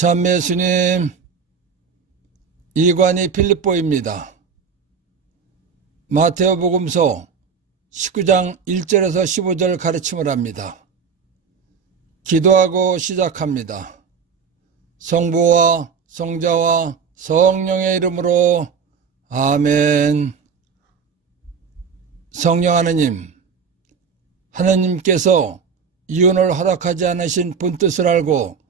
참 예수님, 이관이 필립보입니다. 마태복음서 19장 1절에서 15절 가르침을 합니다. 기도하고 시작합니다. 성부와 성자와 성령의 이름으로 아멘. 성령 하느님, 하느님께서 이혼을 허락하지 않으신 본뜻을 알고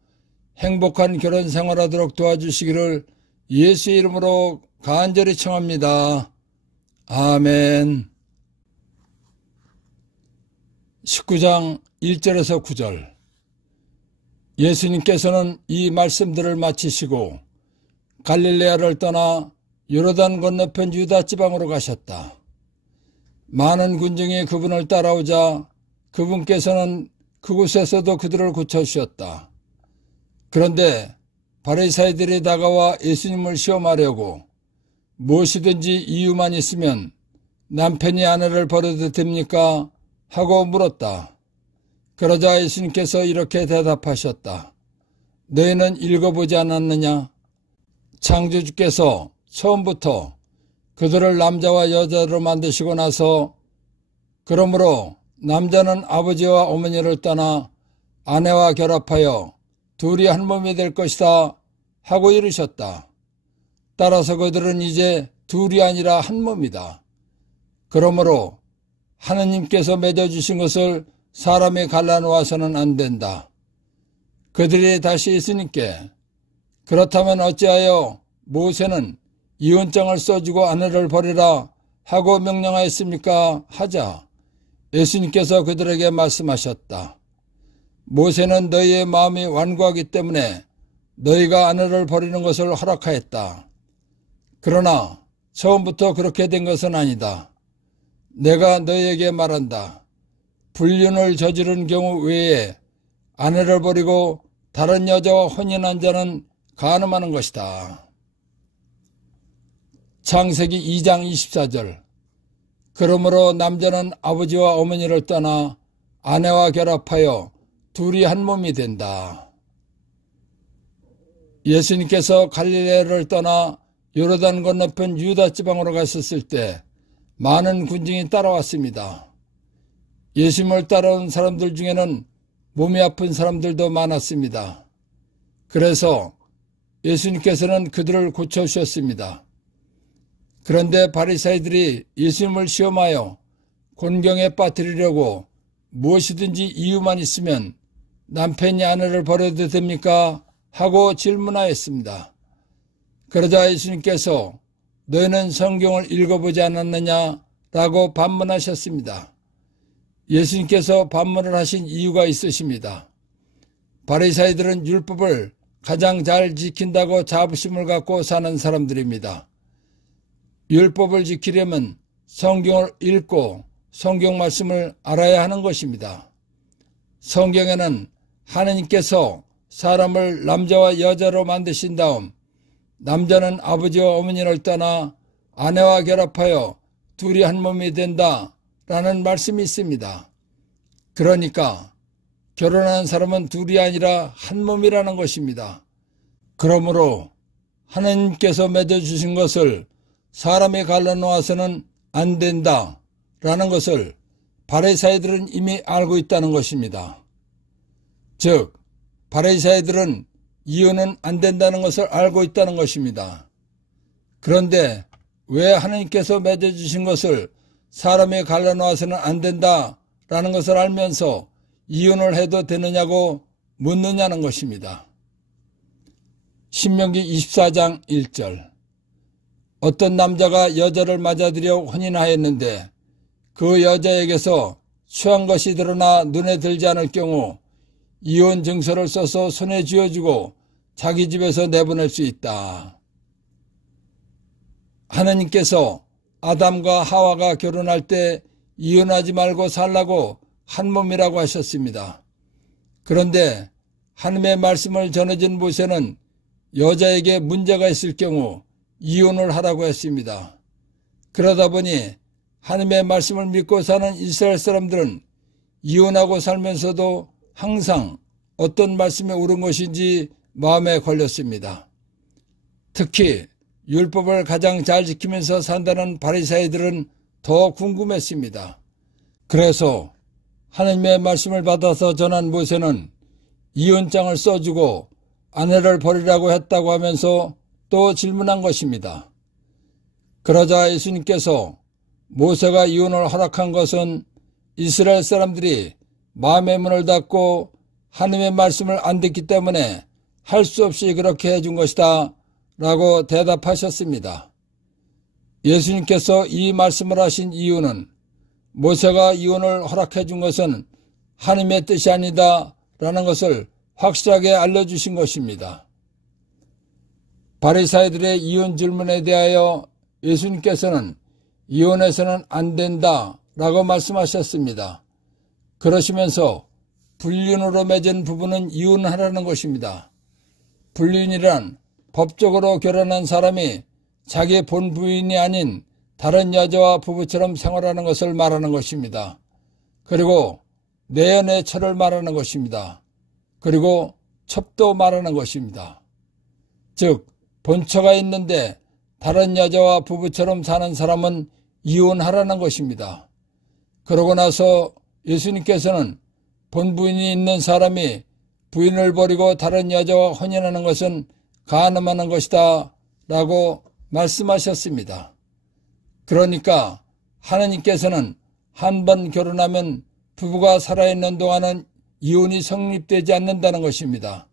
행복한 결혼 생활하도록 도와주시기를 예수의 이름으로 간절히 청합니다. 아멘. 19장 1절에서 9절. 예수님께서는 이 말씀들을 마치시고 갈릴레아를 떠나 요르단 건너편 유다 지방으로 가셨다. 많은 군중이 그분을 따라오자 그분께서는 그곳에서도 그들을 고쳐주셨다. 그런데 바리사이들이 다가와 예수님을 시험하려고 무엇이든지 이유만 있으면 남편이 아내를 버려도 됩니까? 하고 물었다. 그러자 예수님께서 이렇게 대답하셨다. 너희는 읽어보지 않았느냐? 창조주께서 처음부터 그들을 남자와 여자로 만드시고 나서 그러므로 남자는 아버지와 어머니를 떠나 아내와 결합하여 둘이 한 몸이 될 것이다 하고 이르셨다. 따라서 그들은 이제 둘이 아니라 한 몸이다. 그러므로 하느님께서 맺어주신 것을 사람이 갈라놓아서는 안 된다. 그들이 다시 예수님께 그렇다면 어찌하여 모세는 이혼장을 써주고 아내를 버리라 하고 명령하였습니까? 하자 예수님께서 그들에게 말씀하셨다. 모세는 너희의 마음이 완고하기 때문에 너희가 아내를 버리는 것을 허락하였다. 그러나 처음부터 그렇게 된 것은 아니다. 내가 너희에게 말한다. 불륜을 저지른 경우 외에 아내를 버리고 다른 여자와 혼인한 자는 간음하는 것이다. 창세기 2장 24절. 그러므로 남자는 아버지와 어머니를 떠나 아내와 결합하여 둘이 한 몸이 된다. 예수님께서 갈릴레아를 떠나 요르단 건너편 유다 지방으로 가셨을 때 많은 군중이 따라왔습니다. 예수님을 따라온 사람들 중에는 몸이 아픈 사람들도 많았습니다. 그래서 예수님께서는 그들을 고쳐주셨습니다. 그런데 바리사이들이 예수님을 시험하여 곤경에 빠뜨리려고 무엇이든지 이유만 있으면 남편이 아내를 버려도 됩니까? 하고 질문하였습니다. 그러자 예수님께서 너희는 성경을 읽어보지 않았느냐? 라고 반문하셨습니다. 예수님께서 반문을 하신 이유가 있으십니다. 바리사이들은 율법을 가장 잘 지킨다고 자부심을 갖고 사는 사람들입니다. 율법을 지키려면 성경을 읽고 성경 말씀을 알아야 하는 것입니다. 성경에는 하느님께서 사람을 남자와 여자로 만드신 다음 남자는 아버지와 어머니를 떠나 아내와 결합하여 둘이 한 몸이 된다 라는 말씀이 있습니다. 그러니까 결혼한 사람은 둘이 아니라 한 몸이라는 것입니다. 그러므로 하느님께서 맺어주신 것을 사람이 갈라놓아서는 안 된다 라는 것을 바리사이들은 이미 알고 있다는 것입니다. 즉 바리사이들은 이혼은 안 된다는 것을 알고 있다는 것입니다. 그런데 왜 하느님께서 맺어주신 것을 사람이 갈라놓아서는 안 된다라는 것을 알면서 이혼을 해도 되느냐고 묻느냐는 것입니다. 신명기 24장 1절. 어떤 남자가 여자를 맞아들여 혼인하였는데 그 여자에게서 취한 것이 드러나 눈에 들지 않을 경우 이혼 증서를 써서 손에 쥐어주고 자기 집에서 내보낼 수 있다. 하느님께서 아담과 하와가 결혼할 때 이혼하지 말고 살라고 한 몸이라고 하셨습니다. 그런데 하느님의 말씀을 전해진 모세는 여자에게 문제가 있을 경우 이혼을 하라고 했습니다. 그러다 보니 하느님의 말씀을 믿고 사는 이스라엘 사람들은 이혼하고 살면서도 항상 어떤 말씀이 옳은 것인지 마음에 걸렸습니다. 특히 율법을 가장 잘 지키면서 산다는 바리새인들은 더 궁금했습니다. 그래서 하나님의 말씀을 받아서 전한 모세는 이혼장을 써주고 아내를 버리라고 했다고 하면서 또 질문한 것입니다. 그러자 예수님께서 모세가 이혼을 허락한 것은 이스라엘 사람들이 마음의 문을 닫고 하나님의 말씀을 안 듣기 때문에 할 수 없이 그렇게 해준 것이다 라고 대답하셨습니다. 예수님께서 이 말씀을 하신 이유는 모세가 이혼을 허락해 준 것은 하나님의 뜻이 아니다 라는 것을 확실하게 알려주신 것입니다. 바리새인들의 이혼 질문에 대하여 예수님께서는 이혼해서는 안 된다 라고 말씀하셨습니다. 그러시면서 불륜으로 맺은 부부는 이혼하라는 것입니다. 불륜이란 법적으로 결혼한 사람이 자기 본 부인이 아닌 다른 여자와 부부처럼 생활하는 것을 말하는 것입니다. 그리고 내연의 철을 말하는 것입니다. 그리고 첩도 말하는 것입니다. 즉 본처가 있는데 다른 여자와 부부처럼 사는 사람은 이혼하라는 것입니다. 그러고 나서 예수님께서는 본부인이 있는 사람이 부인을 버리고 다른 여자와 혼인하는 것은 간음하는 것이다 라고 말씀하셨습니다. 그러니까 하나님께서는 한 번 결혼하면 부부가 살아있는 동안은 이혼이 성립되지 않는다는 것입니다.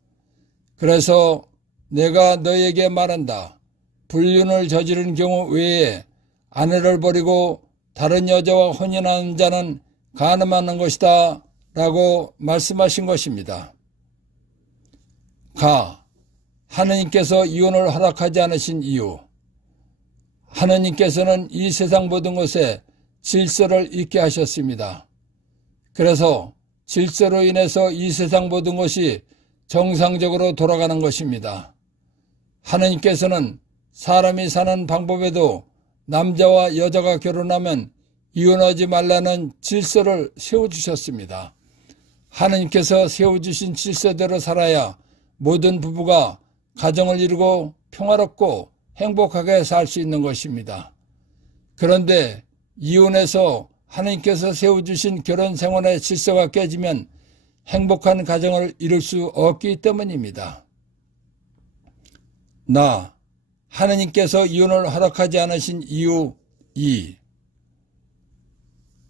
그래서 내가 너에게 말한다. 불륜을 저지른 경우 외에 아내를 버리고 다른 여자와 혼인하는 자는 간음하는 것이다 라고 말씀하신 것입니다. 하나님께서 이혼을 허락하지 않으신 이유. 하나님께서는 이 세상 모든 것에 질서를 있게 하셨습니다. 그래서 질서로 인해서 이 세상 모든 것이 정상적으로 돌아가는 것입니다. 하나님께서는 사람이 사는 방법에도 남자와 여자가 결혼하면 이혼하지 말라는 질서를 세워주셨습니다. 하나님께서 세워주신 질서대로 살아야 모든 부부가 가정을 이루고 평화롭고 행복하게 살 수 있는 것입니다. 그런데 이혼해서 하나님께서 세워주신 결혼 생활의 질서가 깨지면 행복한 가정을 이룰 수 없기 때문입니다. 하나님께서 이혼을 허락하지 않으신 이유 2.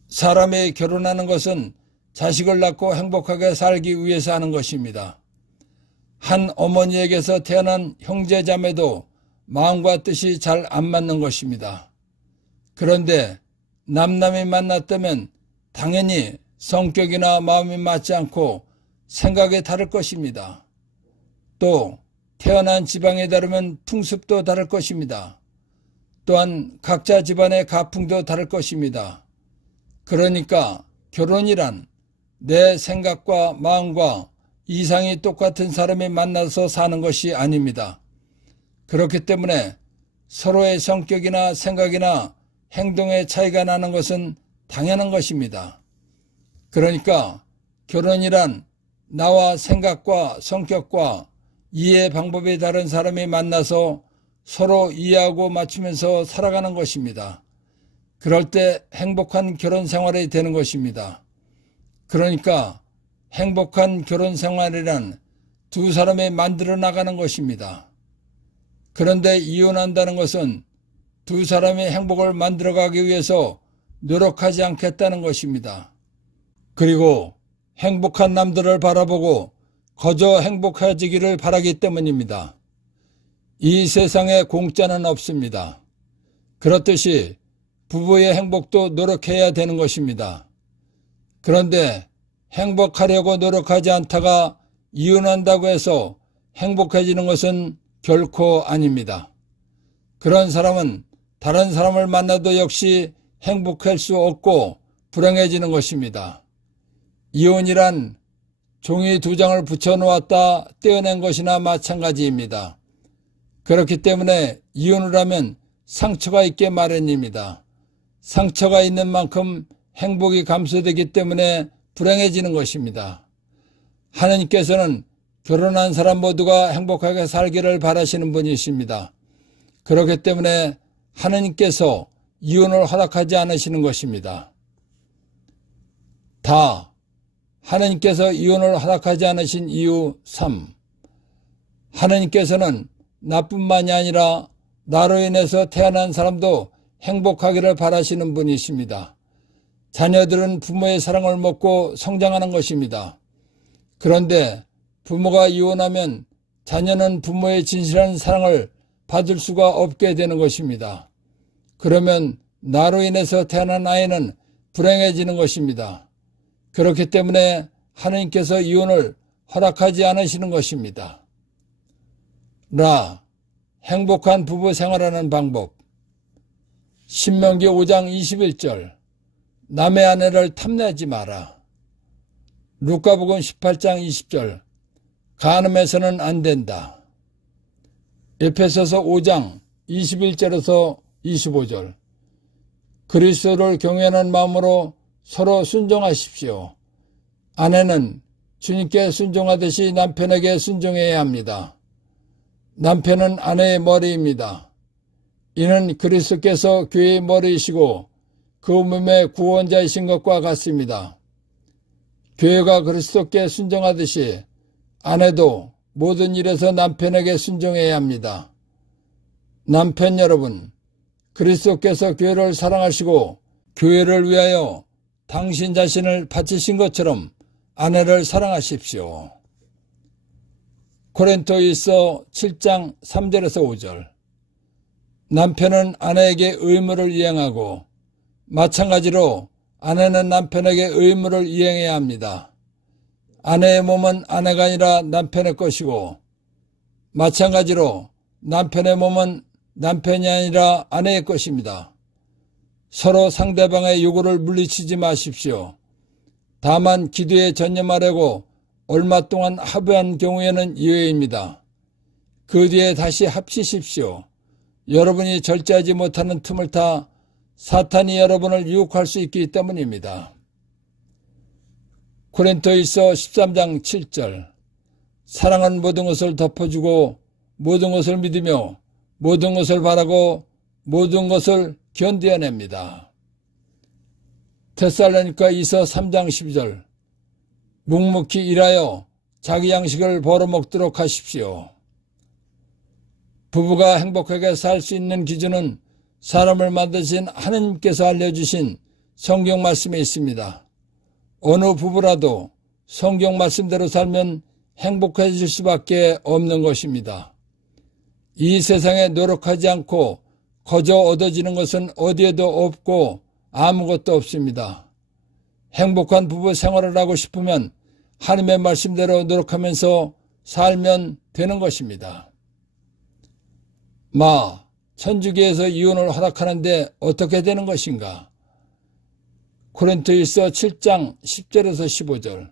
사람이 결혼하는 것은 자식을 낳고 행복하게 살기 위해서 하는 것입니다. 한 어머니에게서 태어난 형제 자매도 마음과 뜻이 잘 안 맞는 것입니다. 그런데 남남이 만났다면 당연히 성격이나 마음이 맞지 않고 생각이 다를 것입니다. 또 태어난 지방에 따르면 풍습도 다를 것입니다. 또한 각자 집안의 가풍도 다를 것입니다. 그러니까 결혼이란 내 생각과 마음과 이상이 똑같은 사람이 만나서 사는 것이 아닙니다. 그렇기 때문에 서로의 성격이나 생각이나 행동의 차이가 나는 것은 당연한 것입니다. 그러니까 결혼이란 나와 생각과 성격과 이해 방법이 다른 사람이 만나서 서로 이해하고 맞추면서 살아가는 것입니다. 그럴 때 행복한 결혼 생활이 되는 것입니다. 그러니까 행복한 결혼 생활이란 두 사람이 만들어 나가는 것입니다. 그런데 이혼한다는 것은 두 사람의 행복을 만들어가기 위해서 노력하지 않겠다는 것입니다. 그리고 행복한 남들을 바라보고 거저 행복해지기를 바라기 때문입니다. 이 세상에 공짜는 없습니다. 그렇듯이 부부의 행복도 노력해야 되는 것입니다. 그런데 행복하려고 노력하지 않다가 이혼한다고 해서 행복해지는 것은 결코 아닙니다. 그런 사람은 다른 사람을 만나도 역시 행복할 수 없고 불행해지는 것입니다. 이혼이란 종이 2장을 붙여놓았다 떼어낸 것이나 마찬가지입니다. 그렇기 때문에 이혼을 하면 상처가 있게 마련입니다. 상처가 있는 만큼 행복이 감소되기 때문에 불행해지는 것입니다. 하나님께서는 결혼한 사람 모두가 행복하게 살기를 바라시는 분이십니다. 그렇기 때문에 하느님께서 이혼을 허락하지 않으시는 것입니다. 다 하느님께서 이혼을 허락하지 않으신 이유 3. 하느님께서는 나뿐만이 아니라 나로 인해서 태어난 사람도 행복하기를 바라시는 분이십니다. 자녀들은 부모의 사랑을 먹고 성장하는 것입니다. 그런데 부모가 이혼하면 자녀는 부모의 진실한 사랑을 받을 수가 없게 되는 것입니다. 그러면 나로 인해서 태어난 아이는 불행해지는 것입니다. 그렇기 때문에 하느님께서 이혼을 허락하지 않으시는 것입니다. 행복한 부부 생활하는 방법. 신명기 5장 21절. 남의 아내를 탐내지 마라. 루카복음 18장 20절. 간음해서는 안 된다. 에베소서 5장 21절에서 25절. 그리스도를 경외하는 마음으로 서로 순종하십시오. 아내는 주님께 순종하듯이 남편에게 순종해야 합니다. 남편은 아내의 머리입니다. 이는 그리스도께서 교회의 머리이시고 그 몸의 구원자이신 것과 같습니다. 교회가 그리스도께 순종하듯이 아내도 모든 일에서 남편에게 순종해야 합니다. 남편 여러분, 그리스도께서 교회를 사랑하시고 교회를 위하여 당신 자신을 바치신 것처럼 아내를 사랑하십시오. 고린도일서 7장 3절에서 5절. 남편은 아내에게 의무를 이행하고 마찬가지로 아내는 남편에게 의무를 이행해야 합니다. 아내의 몸은 아내가 아니라 남편의 것이고 마찬가지로 남편의 몸은 남편이 아니라 아내의 것입니다. 서로 상대방의 요구를 물리치지 마십시오. 다만 기도에 전념하려고 얼마 동안 합의한 경우에는 이외입니다. 그 뒤에 다시 합치십시오. 여러분이 절제하지 못하는 틈을 타 사탄이 여러분을 유혹할 수 있기 때문입니다. 고린도일서 13장 7절. 사랑은 모든 것을 덮어주고 모든 것을 믿으며 모든 것을 바라고 모든 것을 견뎌냅니다. 데살로니가이서 3장 12절. 묵묵히 일하여 자기 양식을 벌어먹도록 하십시오. 부부가 행복하게 살 수 있는 기준은 사람을 만드신 하느님께서 알려주신 성경 말씀에 있습니다. 어느 부부라도 성경 말씀대로 살면 행복해질 수밖에 없는 것입니다. 이 세상에 노력하지 않고 거저 얻어지는 것은 어디에도 없고 아무것도 없습니다. 행복한 부부 생활을 하고 싶으면 하나님의 말씀대로 노력하면서 살면 되는 것입니다. 천주교에서 이혼을 허락하는데 어떻게 되는 것인가? 고린도일서 7장 10절에서 15절.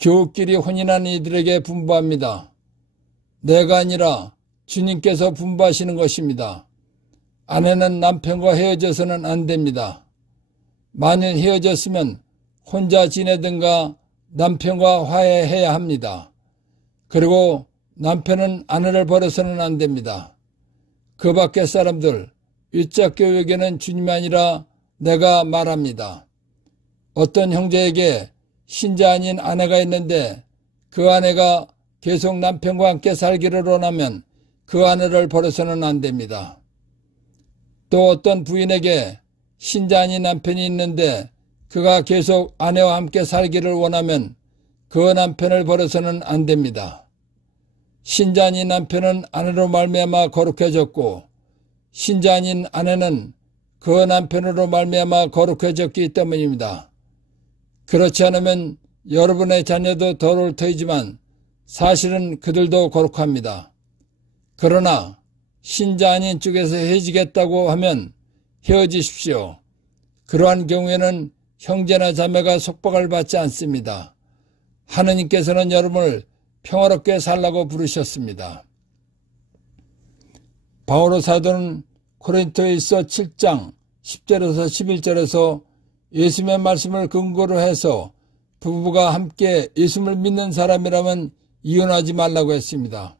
교우끼리 혼인한 이들에게 분부합니다. 내가 아니라 주님께서 분부하시는 것입니다. 아내는 남편과 헤어져서는 안 됩니다. 만일 헤어졌으면 혼자 지내든가 남편과 화해해야 합니다. 그리고 남편은 아내를 버려서는 안 됩니다. 그 밖의 사람들, 윗작교육에는 주님이 아니라 내가 말합니다. 어떤 형제에게 신자 아닌 아내가 있는데 그 아내가 계속 남편과 함께 살기를 원하면 그 아내를 버려서는 안 됩니다. 또 어떤 부인에게 신자 아닌 남편이 있는데 그가 계속 아내와 함께 살기를 원하면 그 남편을 버려서는 안 됩니다. 신자 아닌 남편은 아내로 말미암아 거룩해졌고 신자 아닌 아내는 그 남편으로 말미암아 거룩해졌기 때문입니다. 그렇지 않으면 여러분의 자녀도 더러울 터이지만 사실은 그들도 거룩합니다. 그러나 신자 아닌 쪽에서 헤어지겠다고 하면 헤어지십시오. 그러한 경우에는 형제나 자매가 속박을 받지 않습니다. 하느님께서는 여러분을 평화롭게 살라고 부르셨습니다. 바오로 사도는 고린도일서 7장 10절에서 11절에서 예수님의 말씀을 근거로 해서 부부가 함께 예수님을 믿는 사람이라면 이혼하지 말라고 했습니다.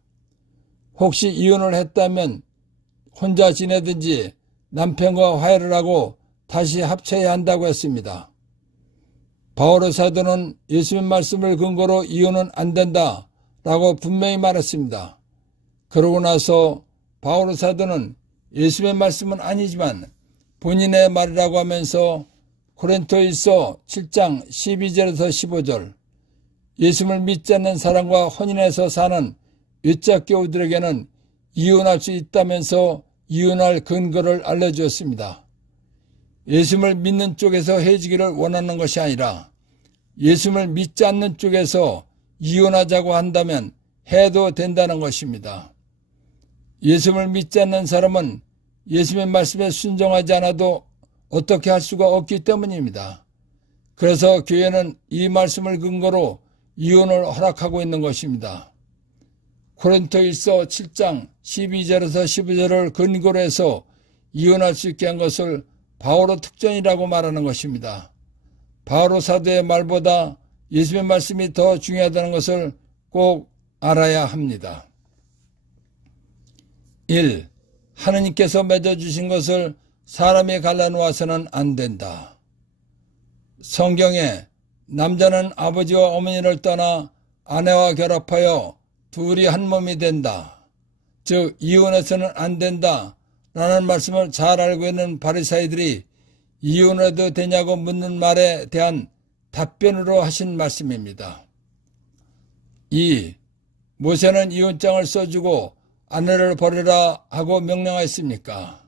혹시 이혼을 했다면 혼자 지내든지 남편과 화해를 하고 다시 합쳐야 한다고 했습니다. 바오로 사도는 예수님 말씀을 근거로 이혼은 안 된다 라고 분명히 말했습니다. 그러고 나서 바오로 사도는 예수님의 말씀은 아니지만 본인의 말이라고 하면서 고린토일서 7장 12절에서 15절 예수님을 믿지 않는 사람과 혼인해서 사는 외자 교우들에게는 이혼할 수 있다면서 이혼할 근거를 알려주었습니다. 예수님을 믿는 쪽에서 헤어지기를 원하는 것이 아니라 예수님을 믿지 않는 쪽에서 이혼하자고 한다면 해도 된다는 것입니다. 예수님을 믿지 않는 사람은 예수님의 말씀에 순종하지 않아도 어떻게 할 수가 없기 때문입니다. 그래서 교회는 이 말씀을 근거로 이혼을 허락하고 있는 것입니다. 고린토일서 7장 12절에서 15절을 근거로 해서 이혼할 수 있게 한 것을 바오로 특전이라고 말하는 것입니다. 바오로 사도의 말보다 예수님의 말씀이 더 중요하다는 것을 꼭 알아야 합니다. 1. 하느님께서 맺어주신 것을 사람이 갈라놓아서는 안 된다. 성경에 남자는 아버지와 어머니를 떠나 아내와 결합하여 둘이 한 몸이 된다. 즉 이혼해서는 안 된다 라는 말씀을 잘 알고 있는 바리사이들이 이혼해도 되냐고 묻는 말에 대한 답변으로 하신 말씀입니다. 2. 모세는 이혼장을 써주고 아내를 버리라 하고 명령하였습니까?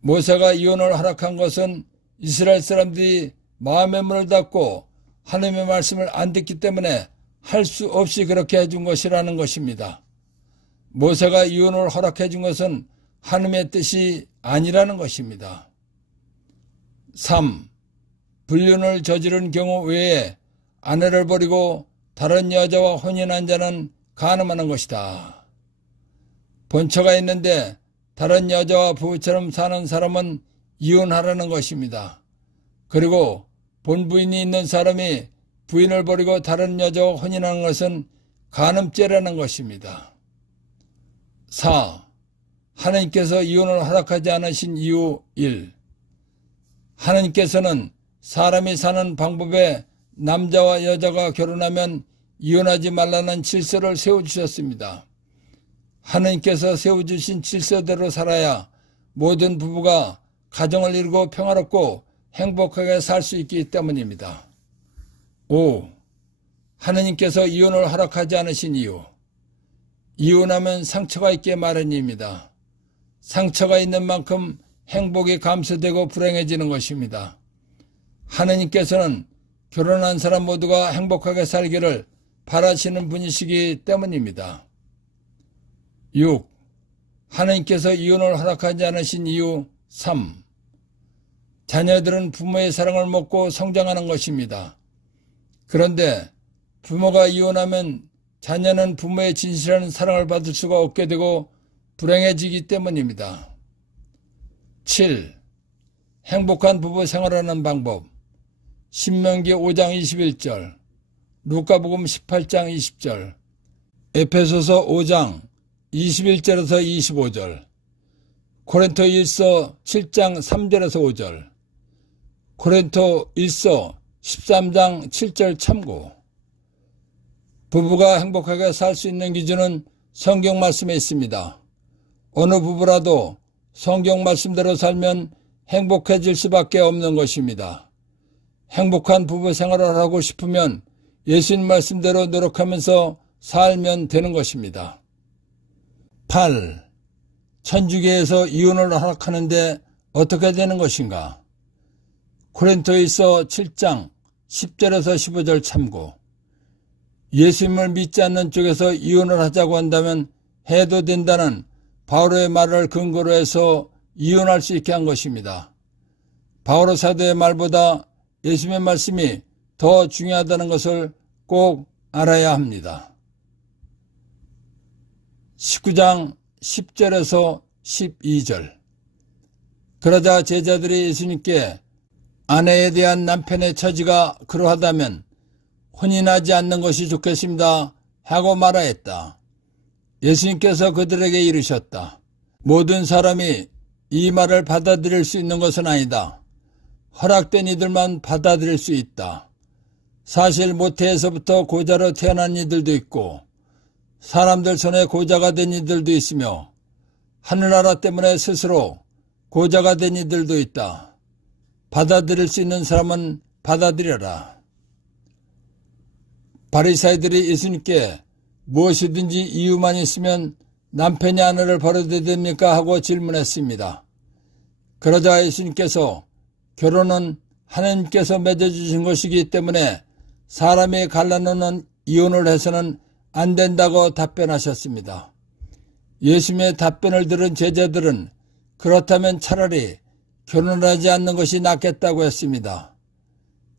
모세가 이혼을 허락한 것은 이스라엘 사람들이 마음의 문을 닫고 하나님의 말씀을 안 듣기 때문에 할 수 없이 그렇게 해준 것이라는 것입니다. 모세가 이혼을 허락해 준 것은 하나님의 뜻이 아니라는 것입니다. 3. 불륜을 저지른 경우 외에 아내를 버리고 다른 여자와 혼인한 자는 간음하는 것이다. 본처가 있는데 다른 여자와 부부처럼 사는 사람은 이혼하라는 것입니다. 그리고 본부인이 있는 사람이 부인을 버리고 다른 여자와 혼인하는 것은 간음죄라는 것입니다. 4. 하나님께서 이혼을 허락하지 않으신 이유 1. 하나님께서는 사람이 사는 방법에 남자와 여자가 결혼하면 이혼하지 말라는 질서를 세워주셨습니다. 하나님께서 세워주신 질서대로 살아야 모든 부부가 가정을 이루고 평화롭고 행복하게 살 수 있기 때문입니다. 5. 하나님께서 이혼을 허락하지 않으신 이유. 이혼하면 상처가 있게 마련입니다. 상처가 있는 만큼 행복이 감소되고 불행해지는 것입니다. 하나님께서는 결혼한 사람 모두가 행복하게 살기를 바라시는 분이시기 때문입니다. 6. 하나님께서 이혼을 허락하지 않으신 이유 3. 자녀들은 부모의 사랑을 먹고 성장하는 것입니다. 그런데 부모가 이혼하면 자녀는 부모의 진실한 사랑을 받을 수가 없게 되고 불행해지기 때문입니다. 7. 행복한 부부 생활하는 방법. 신명기 5장 21절, 루카복음 18장 20절, 에페소서 5장 21절에서 25절, 고린토일서 7장 3절에서 5절, 고린토일서 13장 7절 참고. 부부가 행복하게 살 수 있는 기준은 성경 말씀에 있습니다. 어느 부부라도 성경 말씀대로 살면 행복해질 수밖에 없는 것입니다. 행복한 부부 생활을 하고 싶으면 예수님 말씀대로 노력하면서 살면 되는 것입니다. 8. 천주교에서 이혼을 허락하는데 어떻게 되는 것인가? 고린토일서 7장 10절에서 15절 참고. 예수님을 믿지 않는 쪽에서 이혼을 하자고 한다면 해도 된다는 바오로의 말을 근거로 해서 이혼할 수 있게 한 것입니다. 바오로 사도의 말보다 예수님의 말씀이 더 중요하다는 것을 꼭 알아야 합니다. 19장 10절에서 12절. 그러자 제자들이 예수님께 아내에 대한 남편의 처지가 그러하다면 혼인하지 않는 것이 좋겠습니다 하고 말하였다. 예수님께서 그들에게 이르셨다. 모든 사람이 이 말을 받아들일 수 있는 것은 아니다. 허락된 이들만 받아들일 수 있다. 사실 모태에서부터 고자로 태어난 이들도 있고 사람들 손에 고자가 된 이들도 있으며 하늘나라 때문에 스스로 고자가 된 이들도 있다. 받아들일 수 있는 사람은 받아들여라. 바리사이들이 예수님께 무엇이든지 이유만 있으면 남편이 아내를 버려도 됩니까? 하고 질문했습니다. 그러자 예수님께서 결혼은 하나님께서 맺어주신 것이기 때문에 사람이 갈라놓는 이혼을 해서는 안 된다고 답변하셨습니다. 예수님의 답변을 들은 제자들은 그렇다면 차라리 결혼하지 않는 것이 낫겠다고 했습니다.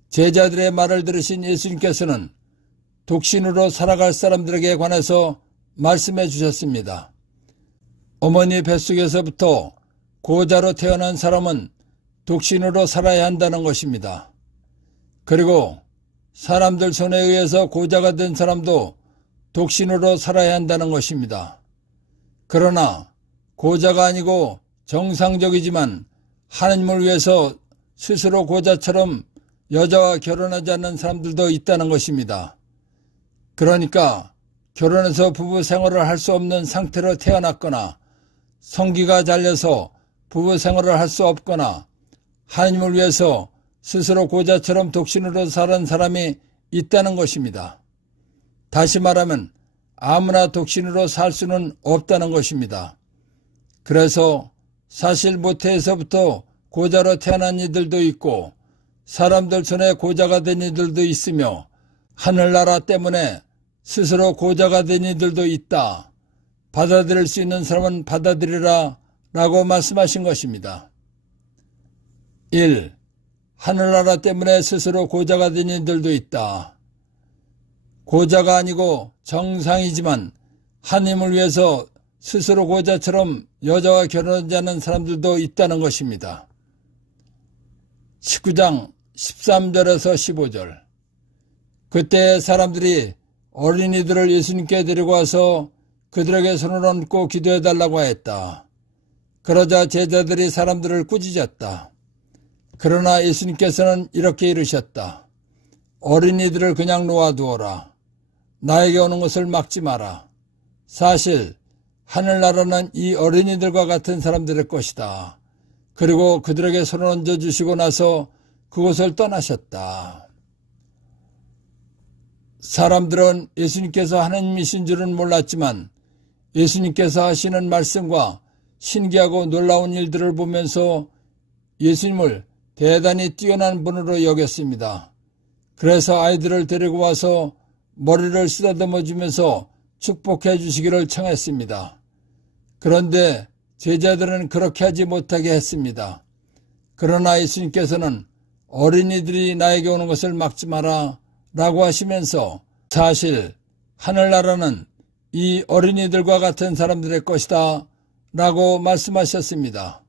제자들의 말을 들으신 예수님께서는 독신으로 살아갈 사람들에게 관해서 말씀해 주셨습니다. 어머니 뱃속에서부터 고자로 태어난 사람은 독신으로 살아야 한다는 것입니다. 그리고 사람들 손에 의해서 고자가 된 사람도 독신으로 살아야 한다는 것입니다. 그러나 고자가 아니고 정상적이지만 하나님을 위해서 스스로 고자처럼 여자와 결혼하지 않는 사람들도 있다는 것입니다. 그러니까 결혼해서 부부 생활을 할 수 없는 상태로 태어났거나 성기가 잘려서 부부 생활을 할 수 없거나 하나님을 위해서 스스로 고자처럼 독신으로 사는 사람이 있다는 것입니다. 다시 말하면 아무나 독신으로 살 수는 없다는 것입니다. 그래서 사실 모태에서부터 고자로 태어난 이들도 있고 사람들 손에 고자가 된 이들도 있으며 하늘나라 때문에 스스로 고자가 된 이들도 있다. 받아들일 수 있는 사람은 받아들이라 라고 말씀하신 것입니다. 1. 하늘나라 때문에 스스로 고자가 된 이들도 있다. 고자가 아니고 정상이지만 하나님을 위해서 스스로 고자처럼 여자와 결혼하지 않는 사람들도 있다는 것입니다. 19장 13절에서 15절. 그때 사람들이 어린이들을 예수님께 데리고 와서 그들에게 손을 얹고 기도해달라고 하였다. 그러자 제자들이 사람들을 꾸짖었다. 그러나 예수님께서는 이렇게 이르셨다. 어린이들을 그냥 놓아두어라. 나에게 오는 것을 막지 마라. 사실 하늘나라는 이 어린이들과 같은 사람들의 것이다. 그리고 그들에게 손을 얹어주시고 나서 그곳을 떠나셨다. 사람들은 예수님께서 하나님이신 줄은 몰랐지만 예수님께서 하시는 말씀과 신기하고 놀라운 일들을 보면서 예수님을 대단히 뛰어난 분으로 여겼습니다. 그래서 아이들을 데리고 와서 머리를 쓰다듬어 주면서 축복해 주시기를 청했습니다. 그런데 제자들은 그렇게 하지 못하게 했습니다. 그러나 예수님께서는 어린이들이 나에게 오는 것을 막지 마라 라고 하시면서 사실 하늘나라는 이 어린이들과 같은 사람들의 것이다 라고 말씀하셨습니다.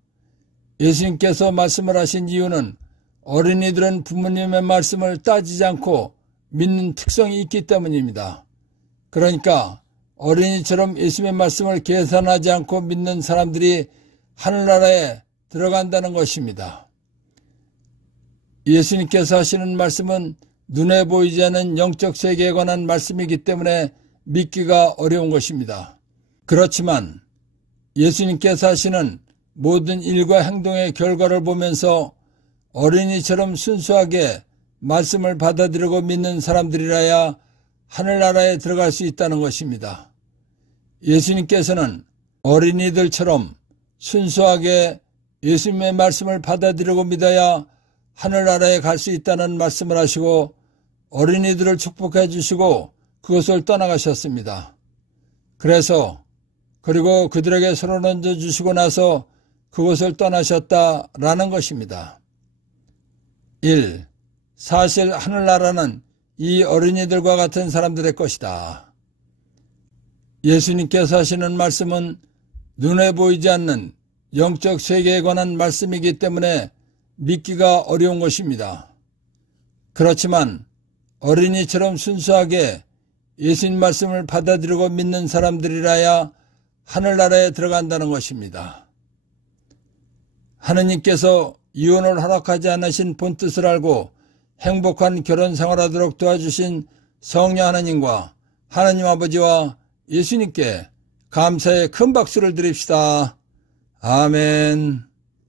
예수님께서 말씀을 하신 이유는 어린이들은 부모님의 말씀을 따지지 않고 믿는 특성이 있기 때문입니다. 그러니까 어린이처럼 예수님의 말씀을 계산하지 않고 믿는 사람들이 하늘나라에 들어간다는 것입니다. 예수님께서 하시는 말씀은 눈에 보이지 않는 영적 세계에 관한 말씀이기 때문에 믿기가 어려운 것입니다. 그렇지만 예수님께서 하시는 모든 일과 행동의 결과를 보면서 어린이처럼 순수하게 말씀을 받아들이고 믿는 사람들이라야 하늘나라에 들어갈 수 있다는 것입니다. 예수님께서는 어린이들처럼 순수하게 예수님의 말씀을 받아들이고 믿어야 하늘나라에 갈 수 있다는 말씀을 하시고 어린이들을 축복해 주시고 그것을 떠나가셨습니다. 그리고 그들에게 손을 얹어 주시고 나서 그것을 떠나셨다라는 것입니다. 1. 사실 하늘나라는 이 어린이들과 같은 사람들의 것이다. 예수님께서 하시는 말씀은 눈에 보이지 않는 영적 세계에 관한 말씀이기 때문에 믿기가 어려운 것입니다. 그렇지만 어린이처럼 순수하게 예수님 말씀을 받아들이고 믿는 사람들이라야 하늘나라에 들어간다는 것입니다. 하느님께서 이혼을 허락하지 않으신 본뜻을 알고 행복한 결혼 생활하도록 도와주신 성령 하나님과 하나님 아버지와 예수님께 감사의 큰 박수를 드립시다. 아멘.